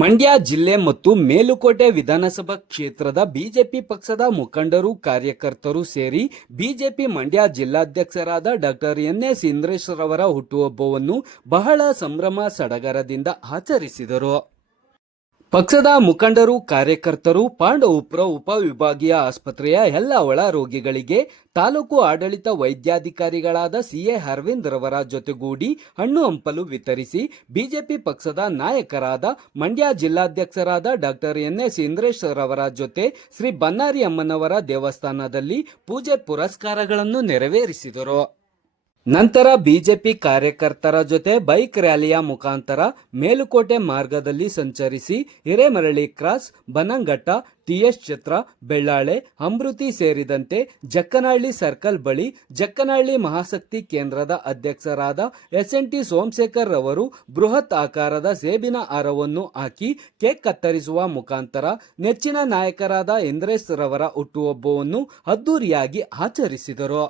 ಮಂಡ್ಯ ಜಿಲ್ಲೆ ಮತ್ತು ಮೇಲುಕೋಟೆ ವಿಧಾನಸಭಾ ಕ್ಷೇತ್ರದ ಬಿಜೆಪಿ ಪಕ್ಷದ ಮುಖಂಡರು ಕಾರ್ಯಕರ್ತರು ಸೇರಿ ಬಿಜೆಪಿ ಮಂಡ್ಯ ಜಿಲ್ಲಾಧ್ಯಕ್ಷರಾದ ಡಾಕ್ಟರ್ ಎನ್.ಎಸ್. ಇಂದ್ರೇಶ್ ರವರ ಹುಟ್ಟುಹಬ್ಬವನ್ನು ಬಹಳ ಸಂಭ್ರಮ ಸಡಗರದಿಂದ ಆಚರಿಸಿದರು. ಪಕ್ಷದ ಮುಖಂಡರು ಕಾರ್ಯಕರ್ತರು ಪಾಂಡವಪುರ ಉಪವಿಭಾಗೀಯ ಆಸ್ಪತ್ರೆಯ ಎಲ್ಲ ಒಳ ರೋಗಿಗಳಿಗೆ ತಾಲೂಕು ಆಡಳಿತ ವೈದ್ಯಾಧಿಕಾರಿಗಳಾದ ಸಿಎ ಅರವಿಂದ್ ರವರ ಜೊತೆಗೂಡಿ ಹಣ್ಣು ಹಂಪಲು ವಿತರಿಸಿ ಬಿಜೆಪಿ ಪಕ್ಷದ ನಾಯಕರಾದ ಮಂಡ್ಯ ಜಿಲ್ಲಾಧ್ಯಕ್ಷರಾದ ಡಾಕ್ಟರ್ ಎನ್.ಎಸ್. ಇಂದ್ರೇಶ್ ರವರ ಜೊತೆ ಶ್ರೀ ಬನ್ನಾರಿ ಅಮ್ಮನವರ ದೇವಸ್ಥಾನದಲ್ಲಿ ಪೂಜೆ ಪುರಸ್ಕಾರಗಳನ್ನು ನೆರವೇರಿಸಿದರು. ನಂತರ ಬಿಜೆಪಿ ಕಾರ್ಯಕರ್ತರ ಜೊತೆ ಬೈಕ್ ರ್ಯಾಲಿಯ ಮುಖಾಂತರ ಮೇಲುಕೋಟೆ ಮಾರ್ಗದಲ್ಲಿ ಸಂಚರಿಸಿ ಹಿರೇಮರಳಿ ಕ್ರಾಸ್, ಬನ್ನಂಘಟ್ಟ, ಟಿಎಸ್ ಛತ್ರ, ಬೆಳ್ಳಾಳೆ, ಅಮೃತಿ ಸೇರಿದಂತೆ ಜಕ್ಕನಹಳ್ಳಿ ಸರ್ಕಲ್ ಬಳಿ ಜಕ್ಕನಹಳ್ಳಿ ಮಹಾಶಕ್ತಿ ಕೇಂದ್ರದ ಅಧ್ಯಕ್ಷರಾದ ಎಸ್.ಎನ್.ಟಿ. ಸೋಮಶೇಖರ್ ರವರು ಬೃಹತ್ ಆಕಾರದ ಸೇಬಿನ ಹಾರವನ್ನು ಹಾಕಿ ಕೇಕ್ ಕತ್ತರಿಸುವ ಮುಖಾಂತರ ನೆಚ್ಚಿನ ನಾಯಕರಾದ ಇಂದ್ರೇಶ್ ರವರ ಹುಟ್ಟುಹಬ್ಬವನ್ನು ಅದ್ದೂರಿಯಾಗಿ ಆಚರಿಸಿದರು.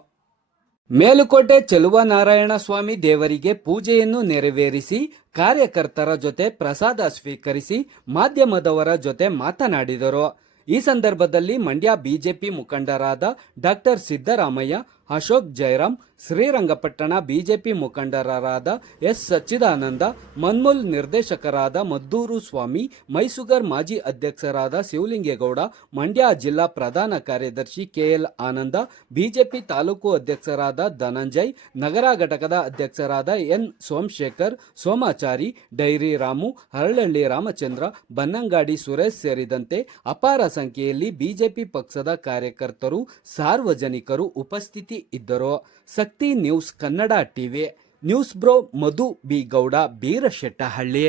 ಮೇಲುಕೋಟೆ ಚೆಲುವನಾರಾಯಣ ಸ್ವಾಮಿ ದೇವರಿಗೆ ಪೂಜೆಯನ್ನು ನೆರವೇರಿಸಿ ಕಾರ್ಯಕರ್ತರ ಜೊತೆ ಪ್ರಸಾದ ಸ್ವೀಕರಿಸಿ ಮಾಧ್ಯಮದವರ ಜೊತೆ ಮಾತನಾಡಿದರು. ಈ ಸಂದರ್ಭದಲ್ಲಿ ಮಂಡ್ಯ ಬಿಜೆಪಿ ಮುಖಂಡರಾದ ಡಾಕ್ಟರ್ ಸಿದ್ದರಾಮಯ್ಯ, ಅಶೋಕ್ ಜಯರಾಮ್, ಶ್ರೀರಂಗಪಟ್ಟಣ ಬಿಜೆಪಿ ಮುಖಂಡರಾದ ಎಸ್. ಸಚ್ಚಿದಾನಂದ, ಮನ್ಮೂಲ್ ನಿರ್ದೇಶಕರಾದ ಮದ್ದೂರು ಸ್ವಾಮಿ, ಮೈಸುಗರ್ ಮಾಜಿ ಅಧ್ಯಕ್ಷರಾದ ಶಿವಲಿಂಗೇಗೌಡ, ಮಂಡ್ಯ ಜಿಲ್ಲಾ ಪ್ರಧಾನ ಕಾರ್ಯದರ್ಶಿ ಕೆಎಲ್ ಆನಂದ, ಬಿಜೆಪಿ ತಾಲೂಕು ಅಧ್ಯಕ್ಷರಾದ ಧನಂಜಯ್, ನಗರ ಘಟಕದ ಅಧ್ಯಕ್ಷರಾದ ಎನ್. ಸೋಮಶೇಖರ್, ಸೋಮಾಚಾರಿ, ಡೈರಿ ರಾಮು, ಹರಳಹಳ್ಳಿ ರಾಮಚಂದ್ರ, ಬನ್ನಂಗಾಡಿ ಸುರೇಶ್ ಸೇರಿದಂತೆ ಅಪಾರ ಸಂಖ್ಯೆಯಲ್ಲಿ ಬಿಜೆಪಿ ಪಕ್ಷದ ಕಾರ್ಯಕರ್ತರು, ಸಾರ್ವಜನಿಕರು ಉಪಸ್ಥಿತಿ ಇದ್ದರು. Shakti news Kannada TV news bro Madhu B Gowda, Beerashettahalli.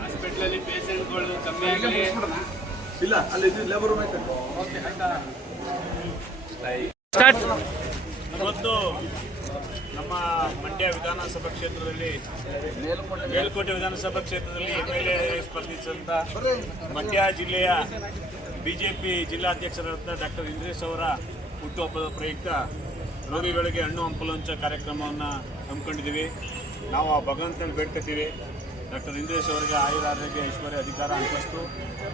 Hospital ಪೇಷಂಟ್ಗಳು ಕಮ್ಮಿ ಆಗಲಿ ಇಲ್ಲ ಅಲ್ಲಿ ಲೇಬರ್ ಇವತ್ತು ನಮ್ಮ ಮಂಡ್ಯ ವಿಧಾನಸಭಾ ಕ್ಷೇತ್ರದಲ್ಲಿ ಮೇಲುಕೋಟೆ ವಿಧಾನಸಭಾ ಕ್ಷೇತ್ರದಲ್ಲಿ MLA ಸ್ಪರ್ಧಿಸಿದಂಥ ಮಂಡ್ಯ ಜಿಲ್ಲೆಯ ಬಿಜೆಪಿ ಜಿಲ್ಲಾಧ್ಯಕ್ಷರಾದ ಡಾಕ್ಟರ್ ಇಂದ್ರೇಶ್ ಅವರ ಹುಟ್ಟುಹಬ್ಬದ ಪ್ರಯುಕ್ತ ರೋಗಿಗಳಿಗೆ ಹಣ್ಣು ಹಂಪಲು ಹಂಚೋ ಕಾರ್ಯಕ್ರಮವನ್ನು ಹಮ್ಮಿಕೊಂಡಿದ್ದೀವಿ. ನಾವು ಆ ಭಗವಂತನ ಬೇಡ್ಕೊತೀವಿ. ಡಾಕ್ಟರ್ ಇಂದ್ರೇಶ್ ಅವರಿಗೆ ಆಯುರ, ಆರೋಗ್ಯ, ಐಶ್ವರ್ಯ, ಅಧಿಕಾರ, ಅಂತಸ್ತು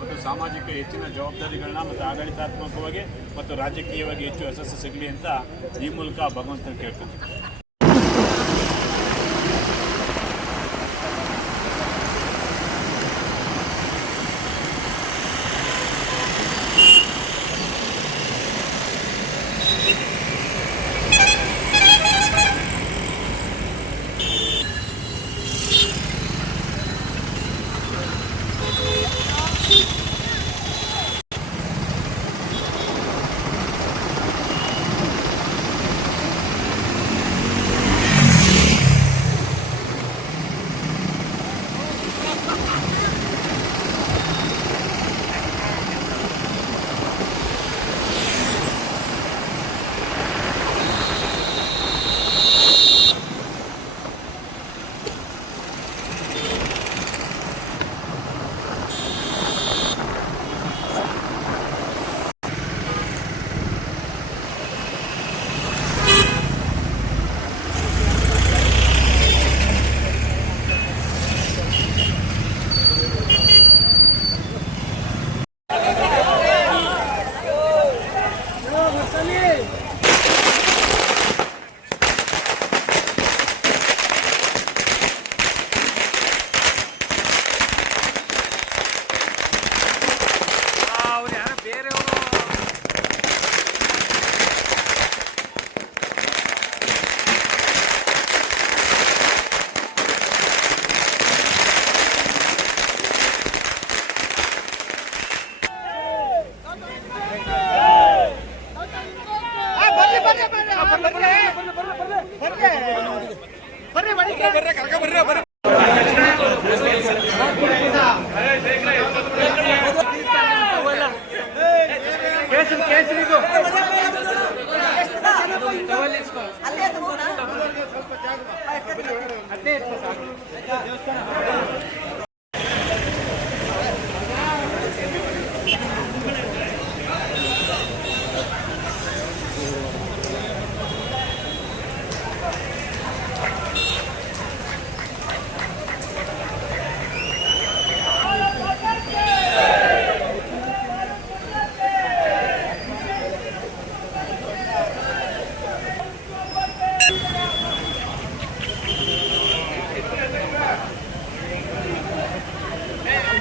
ಮತ್ತು ಸಾಮಾಜಿಕ ಹೆಚ್ಚಿನ ಜವಾಬ್ದಾರಿಗಳನ್ನ ಮತ್ತು ಆಡಳಿತಾತ್ಮಕವಾಗಿ ಮತ್ತು ರಾಜಕೀಯವಾಗಿ ಹೆಚ್ಚು ಯಶಸ್ಸು ಸಿಗಲಿ ಅಂತ ಈ ಮೂಲಕ ಭಗವಂತನ ಕೇಳ್ಕೊತೀವಿ.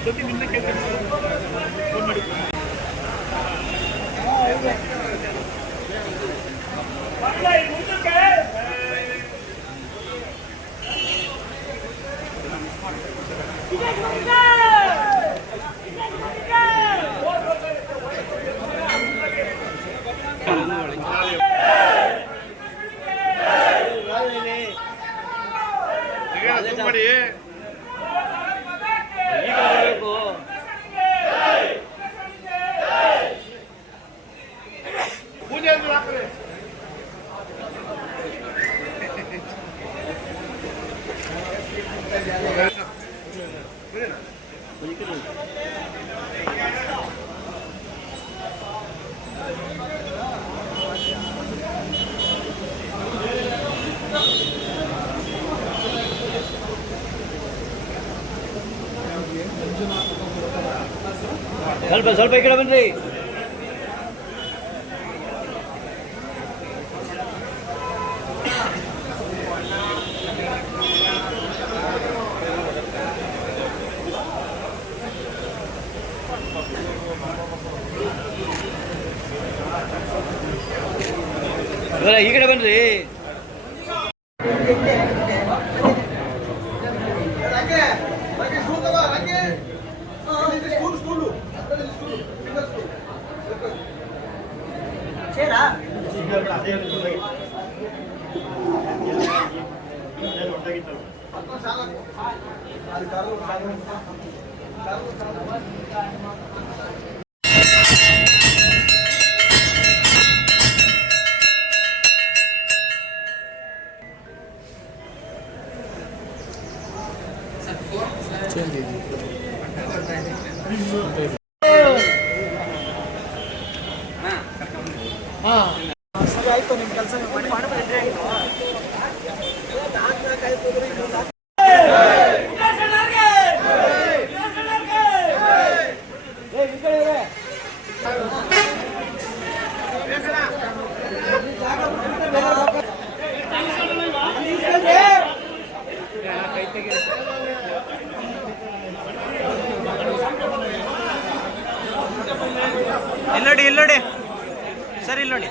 ಗೊತ್ತಿ ನಿನ್ನ ಕೇಳ್ತೀನಿ ಫೋನ್ ಮಾಡಿ ಮಾಡಿ ಸ್ವಲ್ಪ ಈ ಕಡೆ ಬನ್ರಿ. ಈ ಕಡೆ ಬನ್ರಿ. ಇಲ್ಲಿ ನೋಡಿ ಸರ್, ಇಲ್ಲಿ ನೋಡಿ.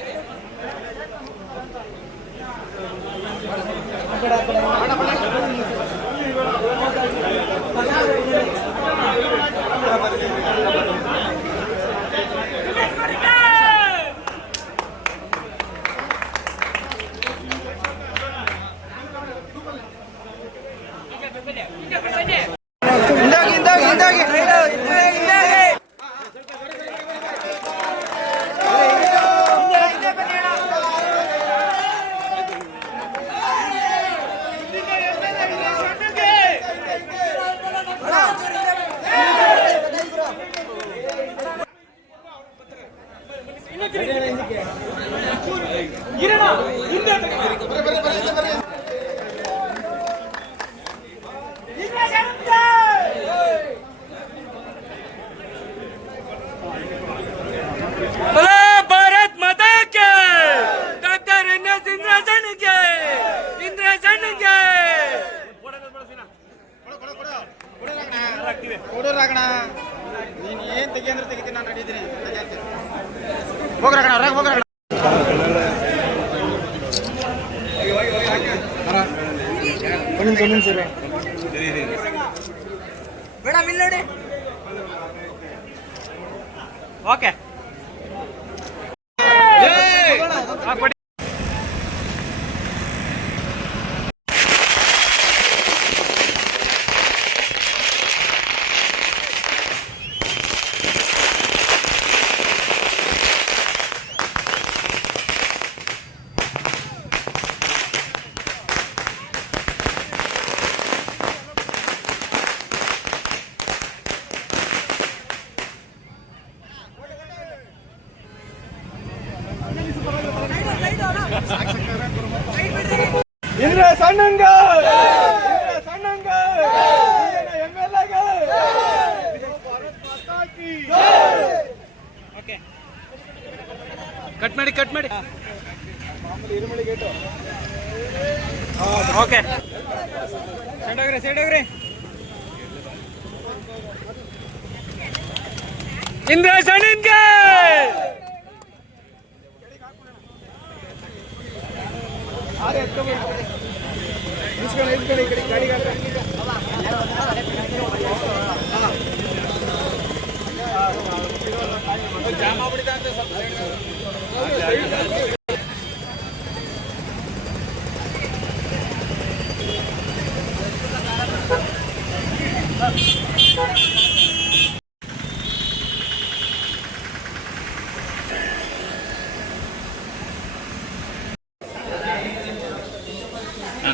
ಭಾರತ್ ಮಾತಾ ಕೆ ಡಾಕ್ಟರ್ ಎನ್.ಎಸ್. ಇಂದ್ರಸನ್ಗೆ ಕೊಡೋರಾಗಣ, ನೀನು ಏನು ತೆಗಿ ಅಂದ್ರೆ ತೆಗಿತೀನಿ, ನಾನು ನಡೀತೀನಿ. ಹೋಗ್ರಣ, ಹೊರಗೆ ಹೋಗ್ರಣ. ಮೇಡಮ್ ಇಲ್ಲಿ ನೋಡಿ. ಓಕೆ ಇಂದ್ರ ಸಣ್ಣಂಗ ಸಣ್ಣಂಗ MLA ಓಕೆ ಕಟ್ ಮಾಡಿ ಓಕೆ ಸೈಡ್ ಹೋಗ್ರಿ ಇಂದ್ರೇಶ್ ಅಣ್ಣನ್ಗೆ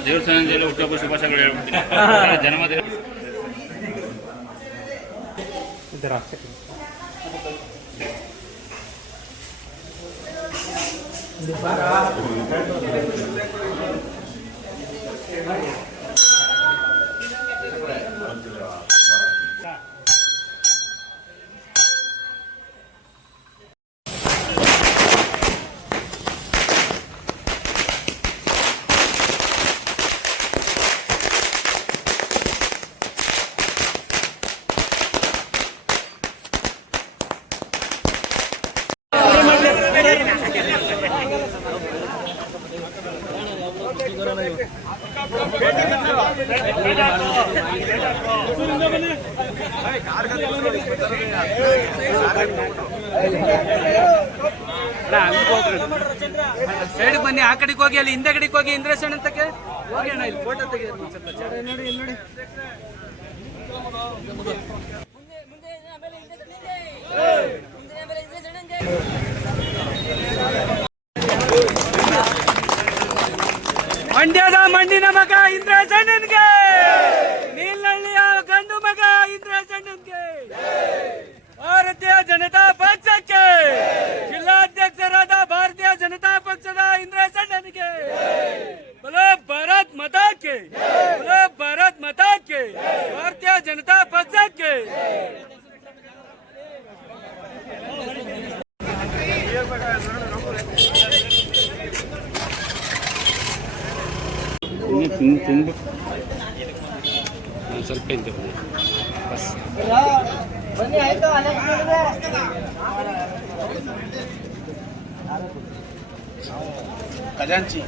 ದೇವಸ್ಥಾನದಲ್ಲಿ ಹುಟ್ಟುಹಬ್ಬ ಶುಭಾಶಯಗಳು ಹೇಳ್ಬಿಡ್ತೀನಿ ಜನ್ಮದಿನ ಸೈಡ್ ಬನ್ನಿ, ಆ ಕಡೆಗೆ ಹೋಗಿ, ಅಲ್ಲಿ ಹಿಂದೆ ಕಡೆಗೆ ಹೋಗಿ. ಇಂದ್ರೇಶ್ ಅಣ್ಣ ಅಂತಕ್ಕೆ ಹೋಗಿ ಅಣ್ಣ, ಇಲ್ಲಿ ಫೋಟೋ ತೆಗಿ. ನೋಡಿ ನೋಡಿ ಮಂಡ್ಯದ ಮಂಡಿನ ಮಗ ಇಂದ್ರೇಶ್ ಅಣ್ಣನ್ಗೆ, ನೀಲಹಳ್ಳಿಯ ಗಂಡು ಮಗ ಇಂದ್ರೇಶ್ ಅಣ್ಣನ್ಗೆ, ಭಾರತೀಯ ಜನತಾ ಪಕ್ಷಕ್ಕೆ ಜಿಲ್ಲಾಧ್ಯಕ್ಷರಾದ ಭಾರತೀಯ ಜನತಾ ಪಕ್ಷದ ಇಂದ್ರೇಶ್ ಅಣ್ಣನ್ಗೆ, बोलो भारत माता के, बोलो भारत माता के, भारतीय जनता पक्ष के। ಸ್ವಲ್ಪ ಇಂತ ಬಸ್ ಬನ್ನಿ, ಆಯ್ತು. ಖಜಾಂಚಿ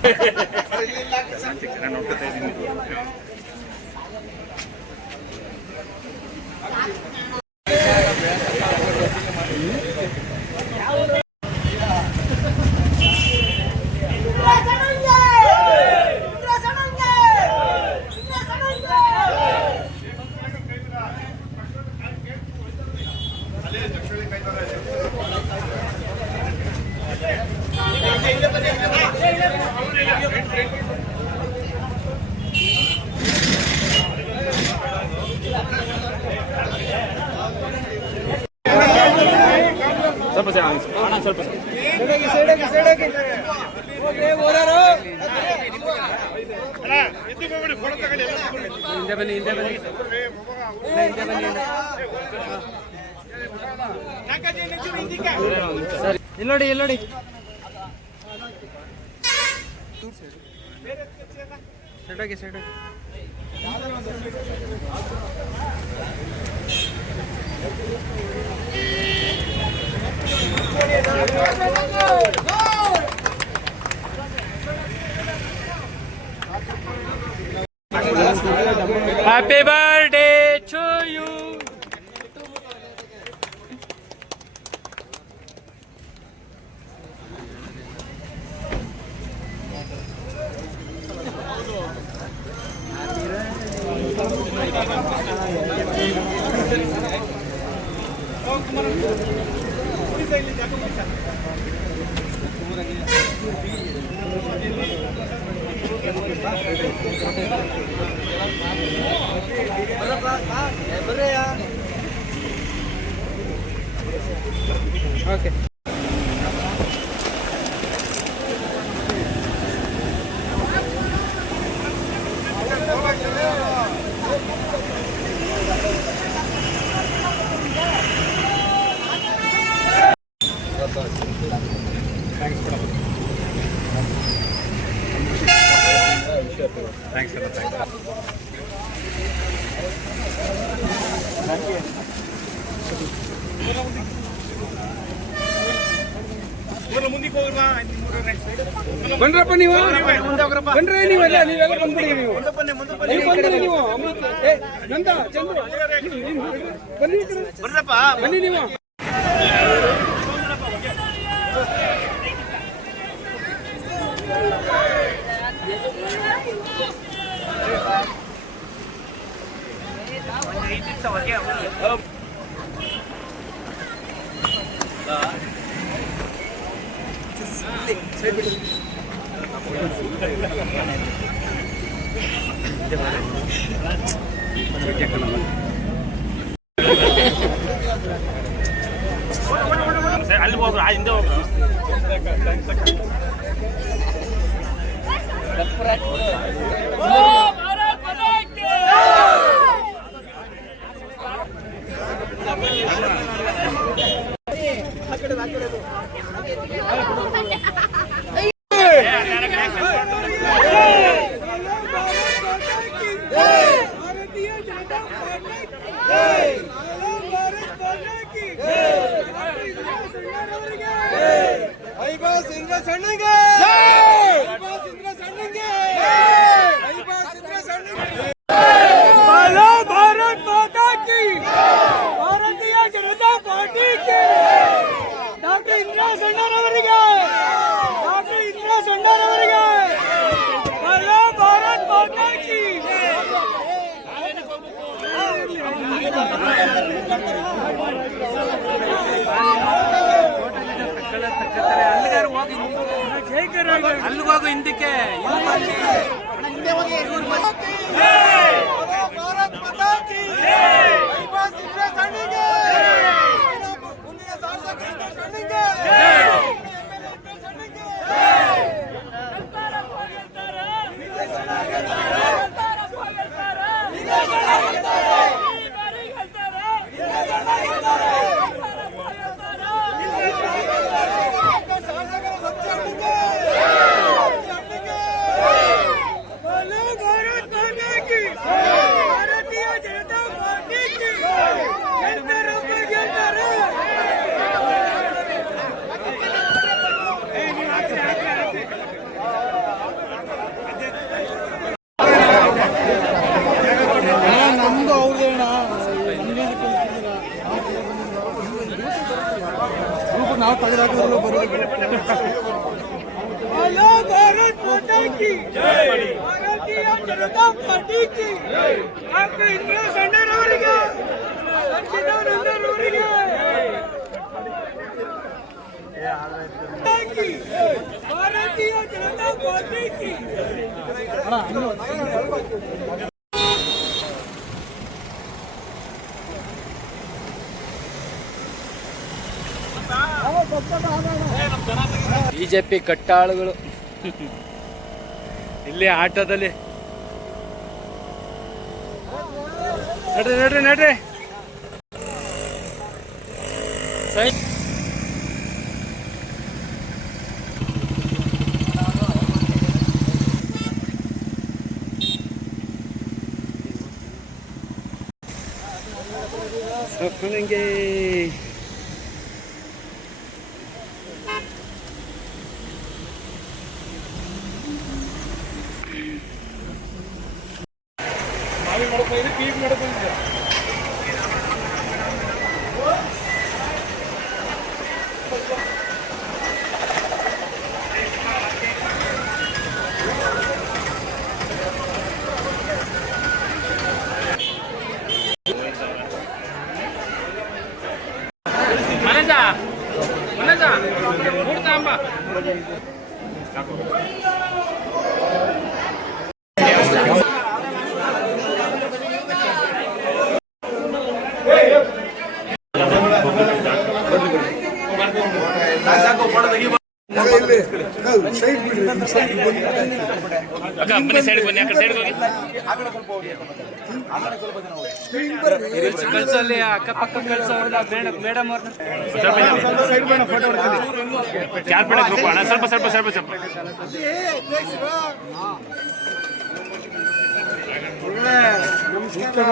ನೋಡ್ಕೊತಾ ಇದ್ದೀನಿ. ಸ್ವಲ್ಪ ಹಿಂದೆ ಬನ್ನಿ, ಹಿಂದೆ ಬನ್ನಿ, ಹಿಂದೆ ಬನ್ನಿ. ಇಲ್ಲಿ ನೋಡಿ, ಇಲ್ಲಿ ನೋಡಿ. ಸೈಡೋಗಿ, ಸೈಡೋಗಿ. Happy birthday to you. Okay. Thanks a lot. Thank you. ಬನ್ರಪ್ಪ ನೀವು ಬನ್ರಿ ನೀವೆಲ್ಲ ನೀವೆಲ್ಲ ಬಂದ್ಬಿಡಿ ನೀವು ಬಂದ್ರಿ ನೀವು ನಂದ ಚಂದ್ರ ಬನ್ನಿ ಬನ್ನಿ ನೀವು ಅಲ್ಲಿ ಹೋಗ್ರು ಹಿಂದೆ ಹೋಗ್ರು ಅಲ್ಲಿಗೋಗು ಹಿಂದಕ್ಕೆ ನಾವು ತೆಗೆದಾಕಿದ್ರು भारत माता की जय भारतीय जनता पार्टी की आपके इंदिरा सेंटर ಅವರಿಗೆ ಸಚ್ಚಿದಾನಂದ ಅವರಿಗೆ भारतीय जनता पार्टी की ಬಿಜೆಪಿ ಕಟ್ಟಾಳುಗಳು ಇಲ್ಲಿ ಆಟೋದಲ್ಲಿ ನಡ್ರಿ ನಡ್ರಿ ನಡ್ರಿ ಸಪ್ನಂಗೆ ಕಳ್ಸಲ್ಲಿ ಅಕ್ಕಪಕ್ಕ ಕಳ್ಸ ಮೇಡಮ್ ಸ್ವಲ್ಪ ಸ್ವಲ್ಪ ಸ್ವಲ್ಪ ಸ್ವಲ್ಪ ನಮಸ್ಕಾರ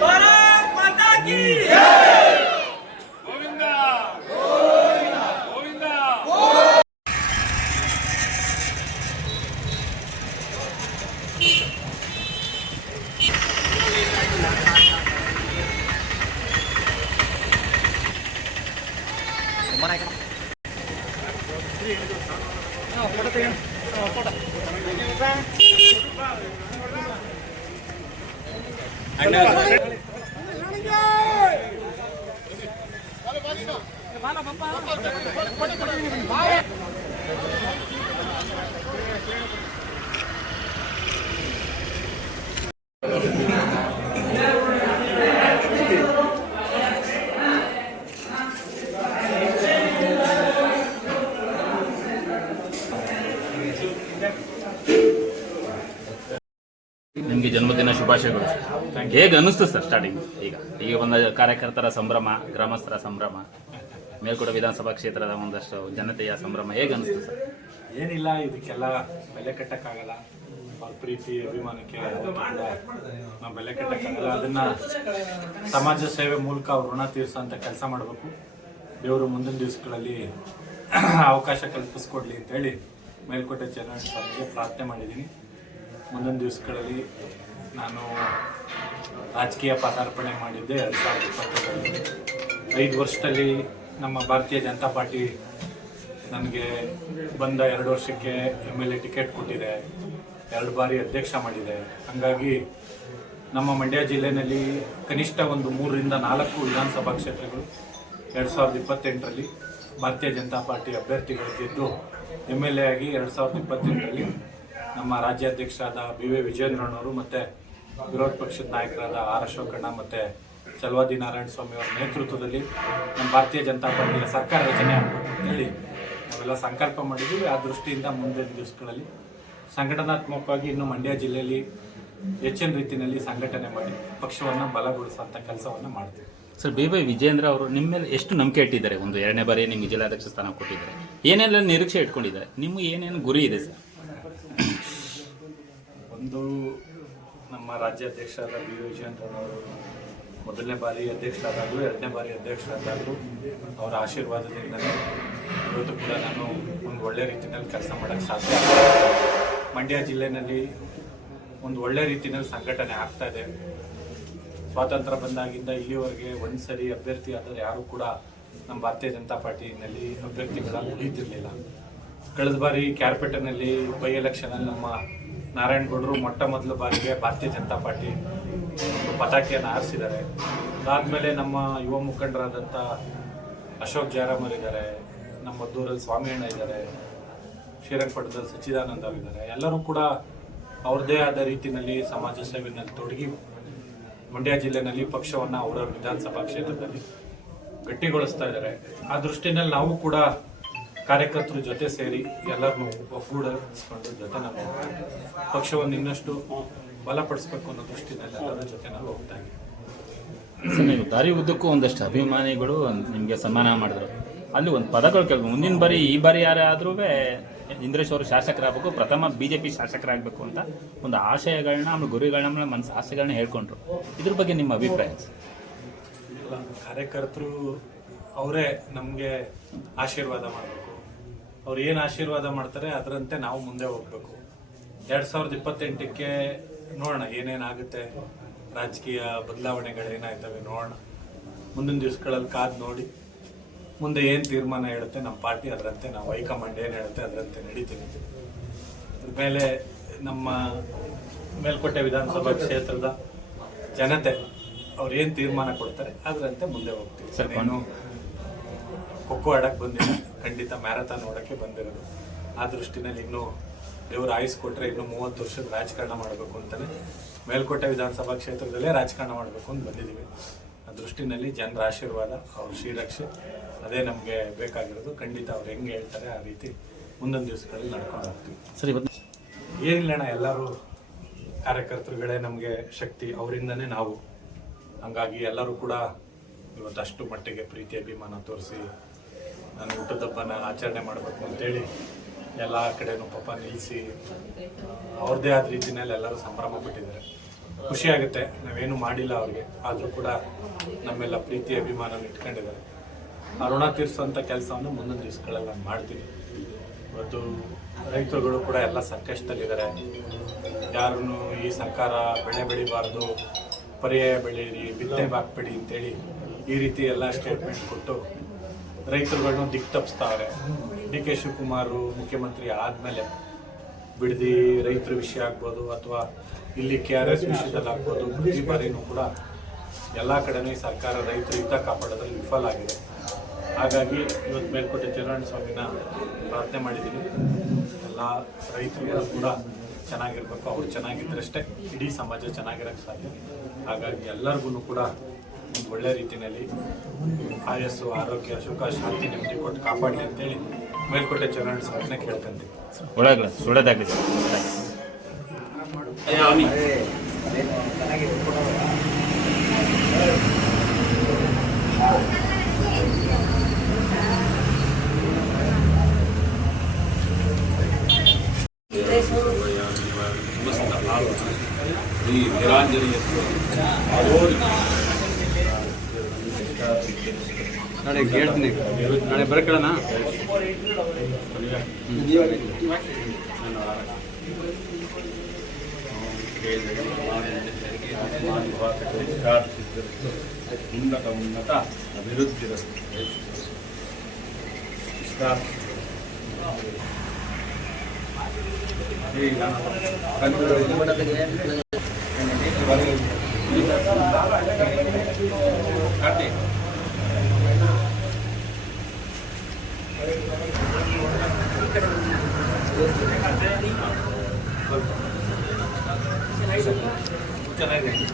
ಭಾರತ್ ಮಾತಾ ಕಿ ಗೋವಿಂದ ಗೋವಿಂದ ನಿಮಗೆ ಜನ್ಮದಿನ ಶುಭಾಶಯಗಳು. ಹೇಗೆ ಅನ್ನಿಸ್ತು ಸರ್ ಸ್ಟಾರ್ಟಿಂಗ್? ಈಗ ಒಂದು ಕಾರ್ಯಕರ್ತರ ಸಂಭ್ರಮ, ಗ್ರಾಮಸ್ಥರ ಸಂಭ್ರಮ, ಮೇಲ್ಕೋಟೆ ವಿಧಾನಸಭಾ ಕ್ಷೇತ್ರದ ಒಂದಷ್ಟು ಜನತೆಯ ಸಂಭ್ರಮ ಹೇಗೆ ಅನ್ನಿಸ್ತು ಸರ್? ಏನಿಲ್ಲ, ಇದಕ್ಕೆಲ್ಲ ಬೆಲೆ ಕಟ್ಟಕ್ಕಾಗಲ್ಲ. ಅವ್ರ ಪ್ರೀತಿ ಅಭಿಮಾನಕ್ಕೆ ನಾವು ಬೆಲೆ ಕಟ್ಟಕ್ಕಾಗಲ್ಲ. ಅದನ್ನ ಸಮಾಜ ಸೇವೆ ಮೂಲಕ ಅವ್ರ ಋಣ ತೀರಿಸೋಂಥ ಕೆಲಸ ಮಾಡಬೇಕು. ದೇವರು ಮುಂದಿನ ದಿವಸಗಳಲ್ಲಿ ಅವಕಾಶ ಕಲ್ಪಿಸ್ಕೊಡ್ಲಿ ಅಂತೇಳಿ ಮೇಲ್ಕೋಟೆ ಚನ್ನರಾಯಣ ಸ್ವಾಮಿಗೆ ಪ್ರಾರ್ಥನೆ ಮಾಡಿದ್ದೀನಿ. ಮುಂದಿನ ದಿವಸಗಳಲ್ಲಿ ನಾನು ರಾಜಕೀಯ ಪದಾರ್ಪಣೆ ಮಾಡಿದ್ದೆ 2020ರಲ್ಲಿ. 5 ವರ್ಷದಲ್ಲಿ ನಮ್ಮ ಭಾರತೀಯ ಜನತಾ ಪಾರ್ಟಿ ನನಗೆ ಬಂದ 2 ವರ್ಷಕ್ಕೆ MLA ಟಿಕೆಟ್ ಕೊಟ್ಟಿದೆ, 2 ಬಾರಿ ಅಧ್ಯಕ್ಷ ಮಾಡಿದೆ. ಹಾಗಾಗಿ ನಮ್ಮ ಮಂಡ್ಯ ಜಿಲ್ಲೆಯಲ್ಲಿ ಕನಿಷ್ಠ ಒಂದು 3 ರಿಂದ 4 ವಿಧಾನಸಭಾ ಕ್ಷೇತ್ರಗಳು 2028ರಲ್ಲಿ ಭಾರತೀಯ ಜನತಾ ಪಾರ್ಟಿ ಅಭ್ಯರ್ಥಿಗಳು ಗೆದ್ದು MLA ಆಗಿ 2028ರಲ್ಲಿ ನಮ್ಮ ರಾಜ್ಯಾಧ್ಯಕ್ಷರಾದ BV ವಿಜಯೇಂದ್ರಣ್ಣವರು ಮತ್ತು ವಿರೋಧ ಪಕ್ಷದ ನಾಯಕರಾದ ಆರ್ ಅಶೋಕಣ್ಣ ಮತ್ತು ಚಲವಾದಿ ನಾರಾಯಣ ಸ್ವಾಮಿ ಅವರ ನೇತೃತ್ವದಲ್ಲಿ ನಮ್ಮ ಭಾರತೀಯ ಜನತಾ ಪಾರ್ಟಿಯ ಸರ್ಕಾರ ರಚನೆ ಆಗಬೇಕು ಅಂತೇಳಿ ನಾವೆಲ್ಲ ಸಂಕಲ್ಪ ಮಾಡಿದ್ದೀವಿ. ಆ ದೃಷ್ಟಿಯಿಂದ ಮುಂದಿನ ದಿವಸಗಳಲ್ಲಿ ಸಂಘಟನಾತ್ಮಕವಾಗಿ ಇನ್ನು ಮಂಡ್ಯ ಜಿಲ್ಲೆಯಲ್ಲಿ ಹೆಚ್ಚಿನ ರೀತಿಯಲ್ಲಿ ಸಂಘಟನೆ ಮಾಡಿ ಪಕ್ಷವನ್ನು ಬಲಗೊಳಿಸುವಂಥ ಕೆಲಸವನ್ನು ಮಾಡ್ತೀವಿ. ಸರ್, BV ವಿಜೇಂದ್ರ ಅವರು ನಿಮ್ಮ ಮೇಲೆ ಎಷ್ಟು ನಂಬಿಕೆ ಇಟ್ಟಿದ್ದಾರೆ? ಒಂದು 2ನೇ ಬಾರಿ ನಿಮಗೆ ಜಿಲ್ಲಾಧ್ಯಕ್ಷ ಸ್ಥಾನ ಕೊಟ್ಟಿದ್ದಾರೆ. ಏನೆಲ್ಲ ನಿರೀಕ್ಷೆ ಇಟ್ಕೊಂಡಿದ್ದಾರೆ? ನಿಮಗೆ ಏನೇನು ಗುರಿ ಇದೆ ಸರ್? ಒಂದು, ನಮ್ಮ ರಾಜ್ಯಾಧ್ಯಕ್ಷರಾದ BV ವಿಜಯೇಂದ್ರನವರು 1ನೇ ಬಾರಿ ಅಧ್ಯಕ್ಷರಾದಾಗಲೂ 2ನೇ ಬಾರಿ ಅಧ್ಯಕ್ಷರಾದಾಗಲೂ ಅವರ ಆಶೀರ್ವಾದದಿಂದಲೇ ಇವತ್ತು ಕೂಡ ನಾನು ಒಂದು ಒಳ್ಳೆ ರೀತಿಯಲ್ಲಿ ಕೆಲಸ ಮಾಡೋಕ್ಕೆ ಸಾಧ್ಯ. ಮಂಡ್ಯ ಜಿಲ್ಲೆಯಲ್ಲಿ ಒಂದು ಒಳ್ಳೆ ರೀತಿಯಲ್ಲಿ ಸಂಘಟನೆ ಆಗ್ತಾ ಇದೆ. ಸ್ವಾತಂತ್ರ್ಯ ಬಂದಾಗಿಂದ ಇಲ್ಲಿವರೆಗೆ ಒಂದು ಸರಿ ಅಭ್ಯರ್ಥಿ ಆದರೆ ಯಾರೂ ಕೂಡ ನಮ್ಮ ಭಾರತೀಯ ಜನತಾ ಪಾರ್ಟಿನಲ್ಲಿ ಅಭ್ಯರ್ಥಿಗಳಾಗಿ ಉಳಿತಿರಲಿಲ್ಲ. ಕಳೆದ ಬಾರಿ ಕ್ಯಾರ್ಪೇಟನಲ್ಲಿ ಬೈ ಎಲೆಕ್ಷನಲ್ಲಿ ನಮ್ಮ ನಾರಾಯಣಗೌಡರು ಮೊಟ್ಟ ಮೊದಲ ಬಾರಿಗೆ ಭಾರತೀಯ ಜನತಾ ಪಾರ್ಟಿ ಒಂದು ಪತಾಕೆಯನ್ನು ಹಾರಿಸಿದ್ದಾರೆ. ಅದಾದಮೇಲೆ ನಮ್ಮ ಯುವ ಮುಖಂಡರಾದಂಥ ಅಶೋಕ್ ಜಾರಮರ್ ಇದ್ದಾರೆ, ನಮ್ಮ ಮದ್ದೂರಲ್ಲಿ ಸ್ವಾಮಿಯಣ್ಣ ಇದ್ದಾರೆ, ಶ್ರೀರಂಗಪಟ್ಟಣದಲ್ಲಿ ಸಚ್ಚಿದಾನಂದ ಅವರಿದ್ದಾರೆ. ಎಲ್ಲರೂ ಕೂಡ ಅವ್ರದ್ದೇ ಆದ ರೀತಿಯಲ್ಲಿ ಸಮಾಜ ಸೇವೆಯಲ್ಲಿ ತೊಡಗಿ ಮಂಡ್ಯ ಜಿಲ್ಲೆಯಲ್ಲಿ ಪಕ್ಷವನ್ನು ಅವರ ವಿಧಾನಸಭಾ ಕ್ಷೇತ್ರದಲ್ಲಿ ಗಟ್ಟಿಗೊಳಿಸ್ತಾ ಇದ್ದಾರೆ. ಆ ದೃಷ್ಟಿನಲ್ಲಿ ನಾವು ಕೂಡ ಕಾರ್ಯಕರ್ತರ ಜೊತೆ ಸೇರಿ ಎಲ್ಲರನ್ನೂ ಒಗ್ಗೂಡಿಸ್ಕೊಂಡು ಜೊತೆ ನಾವು ಪಕ್ಷವನ್ನು ಇನ್ನಷ್ಟು ಬಲಪಡಿಸಬೇಕು ಅನ್ನೋ ದೃಷ್ಟಿನಲ್ಲಿ ಎಲ್ಲರ ಜೊತೆ ನಾವು ಹೋಗ್ತಾ ಇದ್ದೀವಿ. ಸರ್, ನೀವು ದಾರಿ ಉದ್ದಕ್ಕೂ ಒಂದಷ್ಟು ಅಭಿಮಾನಿಗಳು ನಿಮಗೆ ಸನ್ಮಾನ ಮಾಡಿದ್ರು. ಅಲ್ಲಿ ಒಂದು ಪದಗಳು ಕೇಳ್ಬೋದು. ಮುಂದಿನ ಬಾರಿ ಈ ಬಾರಿ ಯಾರೇ ಆದ್ರೂ ಇಂದ್ರೇಶ್ ಅವರು ಶಾಸಕರಾಗಬೇಕು, ಪ್ರಥಮ BJP ಶಾಸಕರಾಗಬೇಕು ಅಂತ ಒಂದು ಆಶಯಗಳನ್ನ, ಆಮೇಲೆ ಗುರಿಗಳನ್ನ, ಮನಸ್ಸು ಆಸೆಗಳನ್ನ ಹೇಳ್ಕೊಂಡ್ರು. ಇದ್ರ ಬಗ್ಗೆ ನಿಮ್ಮ ಅಭಿಪ್ರಾಯ? ಕಾರ್ಯಕರ್ತರು ಅವರೇ ನಮಗೆ ಆಶೀರ್ವಾದ ಮಾಡಬೇಕು. ಅವ್ರು ಏನು ಆಶೀರ್ವಾದ ಮಾಡ್ತಾರೆ ಅದರಂತೆ ನಾವು ಮುಂದೆ ಹೋಗ್ಬೇಕು. 2028ಕ್ಕೆ ನೋಡೋಣ ಏನೇನಾಗುತ್ತೆ, ರಾಜಕೀಯ ಬದಲಾವಣೆಗಳೇನಾಯ್ತವೆ ನೋಡೋಣ. ಮುಂದಿನ ದಿವಸಗಳಲ್ಲಿ ಕಾದು ನೋಡಿ ಮುಂದೆ ಏನು ತೀರ್ಮಾನ ಹೇಳುತ್ತೆ ನಮ್ಮ ಪಾರ್ಟಿ, ಅದರಂತೆ ನಾವು ಹೈಕಮಾಂಡ್ ಏನು ಹೇಳುತ್ತೆ ಅದರಂತೆ ನಡೀತೀವಿ. ಅದ್ರ ಮೇಲೆ ನಮ್ಮ ಮೇಲ್ಕೋಟೆ ವಿಧಾನಸಭಾ ಕ್ಷೇತ್ರದ ಜನತೆ ಅವ್ರು ಏನು ತೀರ್ಮಾನ ಕೊಡ್ತಾರೆ ಅದರಂತೆ ಮುಂದೆ ಹೋಗ್ತೀವಿ. ಸರ್, ನಾನು ಖೋಖೋ ಆಡಕ್ಕೆ ಬಂದಿಲ್ಲ, ಖಂಡಿತ ಮ್ಯಾರಥಾನ್ ನೋಡೋಕ್ಕೆ ಬಂದಿರೋದು. ಆ ದೃಷ್ಟಿನಲ್ಲಿ ಇನ್ನೂ ದೇವರು ಆಯುಸ್ ಕೊಟ್ಟರೆ ಇನ್ನೂ 30 ವರ್ಷದ ರಾಜಕಾರಣ ಮಾಡಬೇಕು ಅಂತಲೇ ಮೇಲ್ಕೋಟೆ ವಿಧಾನಸಭಾ ಕ್ಷೇತ್ರದಲ್ಲೇ ರಾಜಕಾರಣ ಮಾಡಬೇಕು ಅಂತ ಬಂದಿದ್ದೀವಿ. ಆ ದೃಷ್ಟಿನಲ್ಲಿ ಜನರ ಆಶೀರ್ವಾದ, ಅವ್ರ ಶ್ರೀರಕ್ಷೆ ಅದೇ ನಮಗೆ ಬೇಕಾಗಿರೋದು. ಖಂಡಿತ ಅವ್ರು ಹೆಂಗೆ ಹೇಳ್ತಾರೆ ಆ ರೀತಿ ಮುಂದಿನ ದಿವಸಗಳಲ್ಲಿ ನಡ್ಕೊಂಡು ಹೋಗ್ತೀವಿ. ಸರ್, ಇವತ್ತು ಏನಿಲ್ಲ ಅಣ್ಣ, ಎಲ್ಲರೂ ಕಾರ್ಯಕರ್ತರುಗಳೇ ನಮಗೆ ಶಕ್ತಿ, ಅವರಿಂದನೇ ನಾವು ಹಾಗಾಗಿ ಎಲ್ಲರೂ ಕೂಡ ಇವತ್ತು ಅಷ್ಟು ಮಟ್ಟಿಗೆ ಪ್ರೀತಿ ಅಭಿಮಾನ ತೋರಿಸಿ ನಾನು ಹುಟ್ಟುಹಬ್ಬನ ಆಚರಣೆ ಮಾಡಬೇಕು ಅಂತೇಳಿ ಎಲ್ಲ ಕಡೆನೂ ಪಾಪ ನಿಲ್ಲಿಸಿ ಅವ್ರದ್ದೇ ಆದ ರೀತಿಯಲ್ಲಿ ಎಲ್ಲರೂ ಸಂಭ್ರಮ ಪಟ್ಟಿದ್ದಾರೆ. ಖುಷಿಯಾಗುತ್ತೆ, ನಾವೇನು ಮಾಡಿಲ್ಲ ಅವ್ರಿಗೆ, ಆದರೂ ಕೂಡ ನಮ್ಮೆಲ್ಲ ಪ್ರೀತಿ ಅಭಿಮಾನ ಇಟ್ಕೊಂಡಿದ್ದಾರೆ. ಆ ಋಣ ತೀರಿಸುವಂಥ ಕೆಲಸವನ್ನು ಮುಂದಿನ ದಿವಸಗಳಲ್ಲಿ ನಾನು ಮಾಡ್ತೀನಿ. ಇವತ್ತು ರೈತರುಗಳು ಕೂಡ ಎಲ್ಲ ಸಂಕಷ್ಟದಲ್ಲಿದ್ದಾರೆ. ಯಾರನ್ನು ಈ ಸರ್ಕಾರ ಬೆಳೆ ಬೆಳಿಬಾರ್ದು, ಪರ್ಯಾಯ ಬೆಳೀರಿ, ಬಿತ್ತನೆ ಹಾಕ್ಬೇಡಿ ಅಂತೇಳಿ ಈ ರೀತಿ ಎಲ್ಲ ಸ್ಟೇಟ್ಮೆಂಟ್ ಕೊಟ್ಟು ರೈತರುಗಳನ್ನು ದಿಕ್ಕು ತಪ್ಪಿಸ್ತಾವ್ರೆ. ಡಿ.ಕೆ. ಶಿವಕುಮಾರ್ ಮುಖ್ಯಮಂತ್ರಿ ಆದಮೇಲೆ ಬಿಡದಿ ರೈತರ ವಿಷಯ ಆಗ್ಬೋದು ಅಥವಾ ಇಲ್ಲಿ KRS ವಿಷಯದಲ್ಲಿ ಆಗ್ಬೋದು, ಪ್ರತಿ ಬಾರಿನೂ ಕೂಡ ಎಲ್ಲ ಕಡೆನೂ ಈ ಸರ್ಕಾರ ರೈತರ ಹಿತ ಕಾಪಾಡೋದ್ರಲ್ಲಿ ವಿಫಲ ಆಗಿದೆ. ಹಾಗಾಗಿ ಇವತ್ತು ಮೇಲ್ಕೋಟೆ ಚಂದ್ರಣ್ಣ ಸ್ವಾಮಿನ ಪ್ರಾರ್ಥನೆ ಮಾಡಿದ್ದೀನಿ. ಎಲ್ಲ ರೈತರು ಕೂಡ ಚೆನ್ನಾಗಿರ್ಬೇಕು, ಅವ್ರು ಚೆನ್ನಾಗಿದ್ದರಷ್ಟೇ ಇಡೀ ಸಮಾಜ ಚೆನ್ನಾಗಿರೋಕ್ಕೆ ಸಾಧ್ಯ. ಹಾಗಾಗಿ ಎಲ್ಲರಿಗೂ ಕೂಡ ಒಂದು ಒಳ್ಳೆ ರೀತಿಯಲ್ಲಿ ಆಯಸ್ಸು, ಆರೋಗ್ಯ, ಸುಖ, ಶಾಂತಿ, ನೆಮ್ಮದಿ ಕೊಟ್ಟು ಕಾಪಾಡಿ ಅಂತೇಳಿ ಮೇಲ್ಕೋಟೆ ಚಂದ್ರಣ್ಣ ಸ್ವಾಮಿನ ಕೇಳ್ಕೊಂತೀವಿ. ಒಳ್ಳೆದಾಗಲಿ. ಈ ವೀರಾಂಜನೇಯ ನಾಳೆ ಹೇಳ್ತೀನಿ, ನಾಳೆ ಬರ್ಕೊಳ್ಳೋಣ. ಉನ್ನತ ಅಭಿವೃದ್ಧಿ ಚೆನ್ನಾಗಿದೆ.